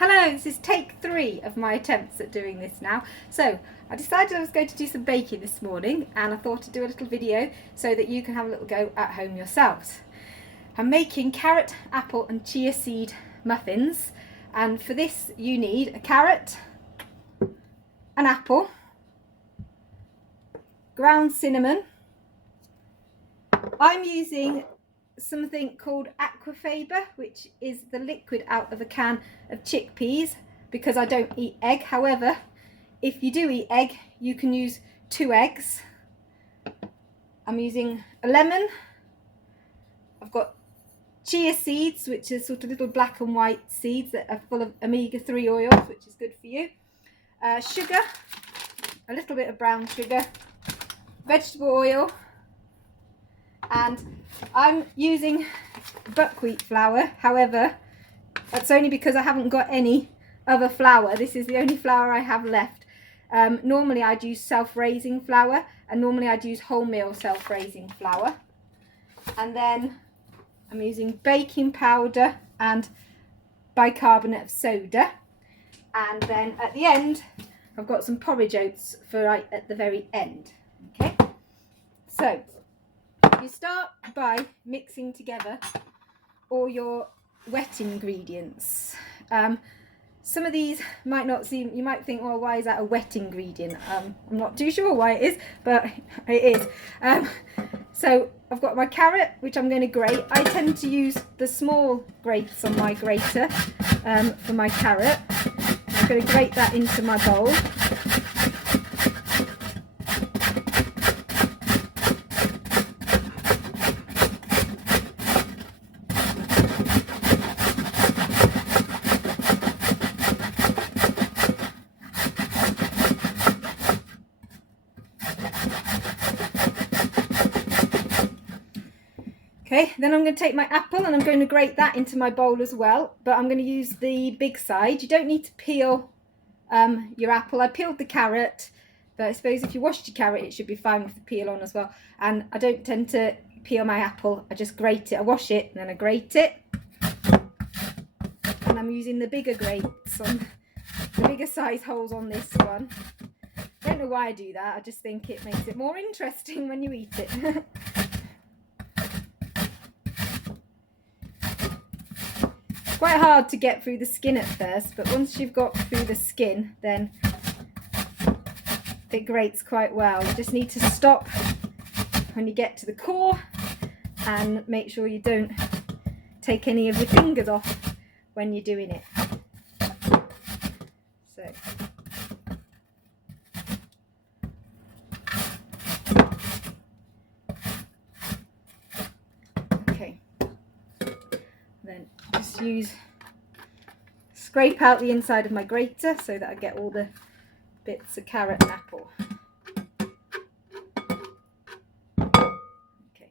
Hello, this is take 3 of my attempts at doing this now. So I decided I was going to do some baking this morning, and I thought I'd do a little video so that you can have a little go at home yourselves. I'm making carrot, apple and chia seed muffins, and for this you need a carrot, an apple, ground cinnamon. I'm using something called aquafaba, which is the liquid out of a can of chickpeas, because I don't eat egg. However, if you do eat egg, you can use 2 eggs. I'm using a lemon. I've got chia seeds, which are sort of little black and white seeds that are full of omega-3 oils, which is good for you. Sugar, a little bit of brown sugar, vegetable oil, and I'm using buckwheat flour. However, that's only because I haven't got any other flour. This is the only flour I have left. Normally I'd use self-raising flour, and normally I'd use wholemeal self-raising flour. And then I'm using baking powder and bicarbonate of soda. And then at the end, I've got some porridge oats for right at the very end. Okay, so you start by mixing together all your wet ingredients. Some of these might not seem, you might think, well, why is that a wet ingredient? I'm not too sure why it is, but it is. So I've got my carrot, which I'm going to grate. I tend to use the small grates on my grater for my carrot. I'm going to grate that into my bowl. Okay, then I'm going to take my apple and I'm going to grate that into my bowl as well, but I'm going to use the big side. You don't need to peel your apple. I peeled the carrot, but I suppose if you washed your carrot it should be fine with the peel on as well. And I don't tend to peel my apple, I just grate it. I wash it and then I grate it. And I'm using the bigger grates, on the bigger size holes on this one. I don't know why I do that, I just think it makes it more interesting when you eat it. Quite hard to get through the skin at first, but once you've got through the skin, then it grates quite well. You just need to stop when you get to the core and make sure you don't take any of your fingers off when you're doing it. So okay, then just scrape out the inside of my grater so that I get all the bits of carrot and apple. Okay.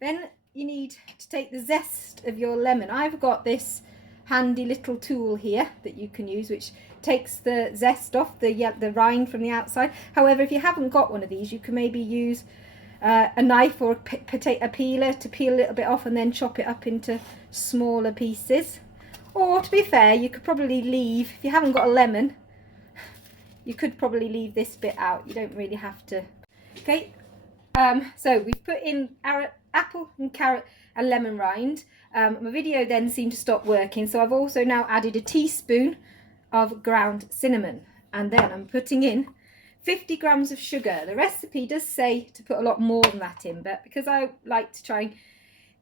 Then you need to take the zest of your lemon. I've got this handy little tool here that you can use, which takes the zest off, the rind from the outside. However, if you haven't got one of these, you can maybe use a knife or a potato peeler to peel a little bit off and then chop it up into smaller pieces. Or, to be fair, you could probably leave, if you haven't got a lemon, you could probably leave this bit out. You don't really have to. Okay, so we've put in our apple and carrot and lemon rind. My video then seemed to stop working, so I've also now added a teaspoon of ground cinnamon, and then I'm putting in 50 grams of sugar. The recipe does say to put a lot more than that in, but because I like to try and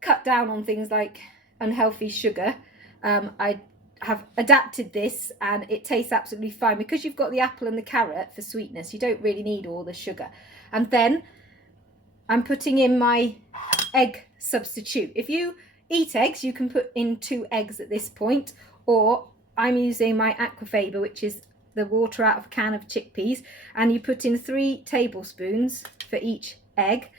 cut down on things like unhealthy sugar, I have adapted this and it tastes absolutely fine. Because you've got the apple and the carrot for sweetness, you don't really need all the sugar. And then I'm putting in my egg substitute. If you eat eggs, you can put in 2 eggs at this point, or I'm using my aquafaba, which is the water out of a can of chickpeas, and you put in 3 tablespoons for each egg.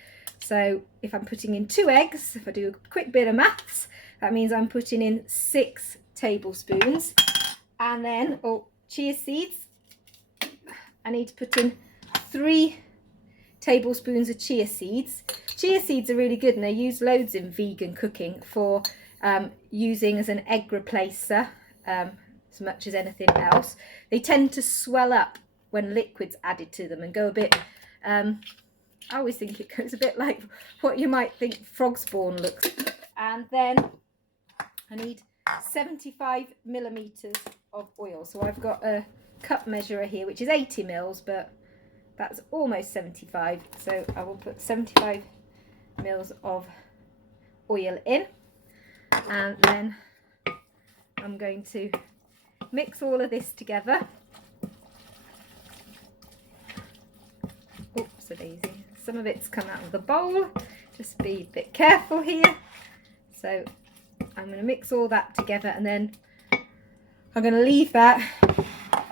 So if I'm putting in 2 eggs, if I do a quick bit of maths, that means I'm putting in 6 tablespoons. And then, chia seeds, I need to put in 3 tablespoons of chia seeds. Chia seeds are really good and they're used loads in vegan cooking for using as an egg replacer as much as anything else. They tend to swell up when liquid's added to them and go a bit, I always think it goes a bit like what you might think frog spawn looks. And then I need 75 millimeters of oil. So I've got a cup measurer here, which is 80 mils, but that's almost 75. So I will put 75 mils of oil in, and then I'm going to mix all of this together. Oops, a daisy. Some of it's come out of the bowl. Just be a bit careful here. So I'm going to mix all that together, and then I'm going to leave that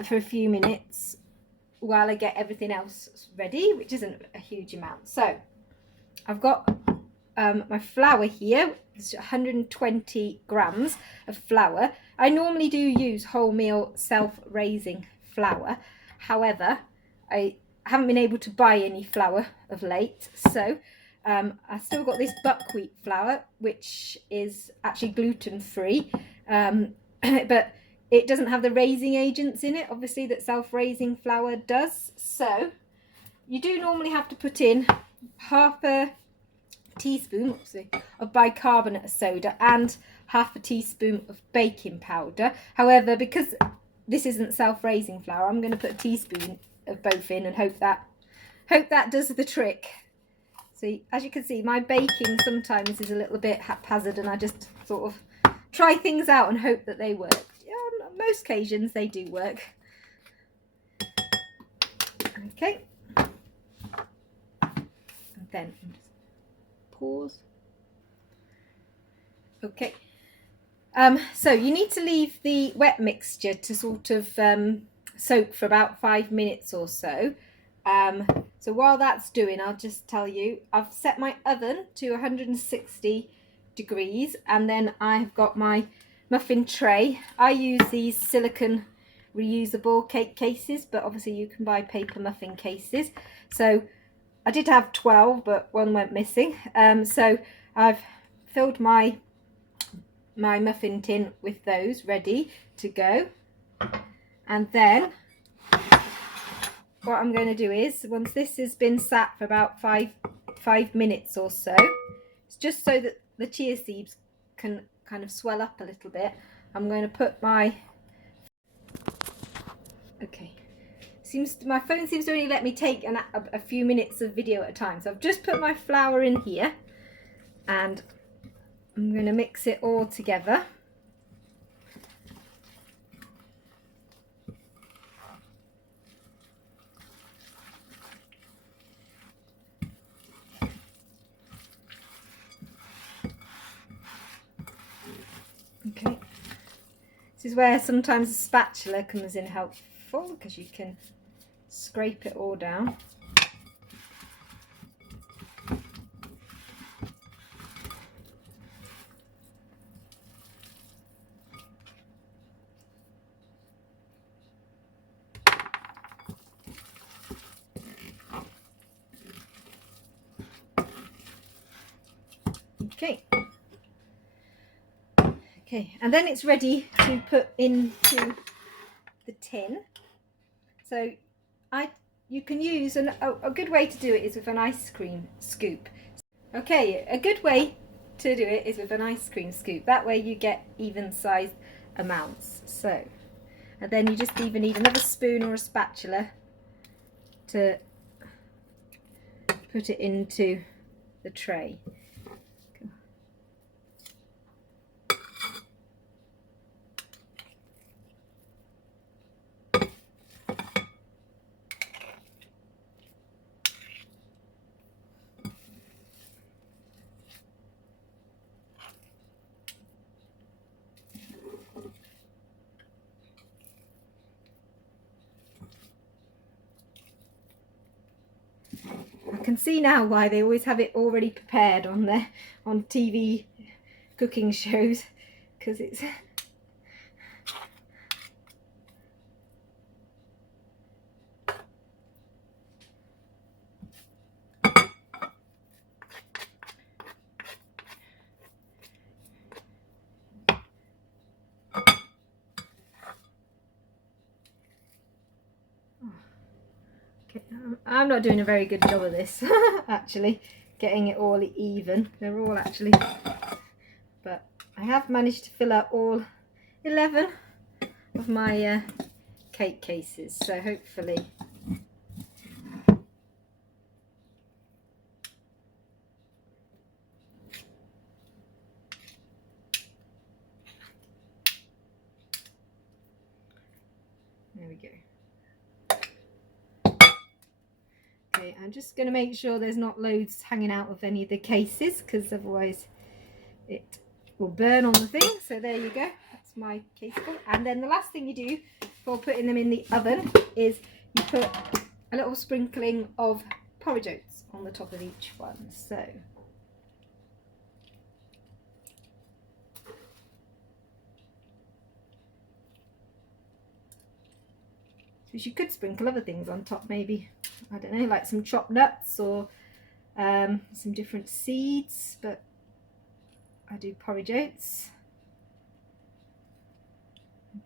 for a few minutes while I get everything else ready, which isn't a huge amount. So I've got my flour here. It's 120 grams of flour. I normally do use wholemeal self-raising flour. However, I haven't been able to buy any flour of late, so I've still got this buckwheat flour, which is actually gluten-free, but it doesn't have the raising agents in it, obviously, that self-raising flour does. So you do normally have to put in half a teaspoon of bicarbonate of soda and half a teaspoon of baking powder. However, because this isn't self-raising flour, I'm going to put a teaspoon of both in and hope that does the trick. So as you can see, my baking sometimes is a little bit haphazard, and I just sort of try things out and hope that they work. Yeah, on most occasions they do work. Okay, and then pause. Okay, so you need to leave the wet mixture to sort of soak for about 5 minutes or so. So while that's doing, I'll just tell you, I've set my oven to 160 degrees, and then I've got my muffin tray. I use these silicone reusable cake cases, but obviously you can buy paper muffin cases. So I did have 12, but one went missing. So I've filled my muffin tin with those ready to go. And then what I'm going to do is, once this has been sat for about five minutes or so, it's just so that the chia seeds can kind of swell up a little bit, I'm going to put my, okay, my phone seems to only let me take a few minutes of video at a time. So I've just put my flour in here, and I'm going to mix it all together. Okay, this is where sometimes a spatula comes in helpful, because you can scrape it all down. Okay. Okay, and then it's ready to put into the tin. So you can use a good way to do it is with an ice cream scoop. Okay, a good way to do it is with an ice cream scoop. That way you get even sized amounts. So, and then you just either need another spoon or a spatula to put it into the tray. I can see now why they always have it already prepared on TV cooking shows, because it's Okay, I'm not doing a very good job of this, actually, getting it all even. They're all actually, but I have managed to fill up all 11 of my cake cases, so hopefully. There we go. Okay, I'm just going to make sure there's not loads hanging out of any of the cases, because otherwise it will burn on the thing. So there you go, that's my case full. And then the last thing you do before putting them in the oven is you put a little sprinkling of porridge oats on the top of each one. So you could sprinkle other things on top, maybe, I don't know, like some chopped nuts or some different seeds, but I do porridge oats.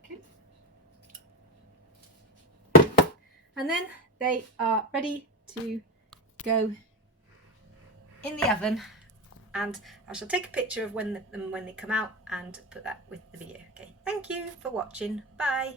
Okay. And then they are ready to go in the oven, and I shall take a picture of when they come out and put that with the video. Okay, thank you for watching. Bye.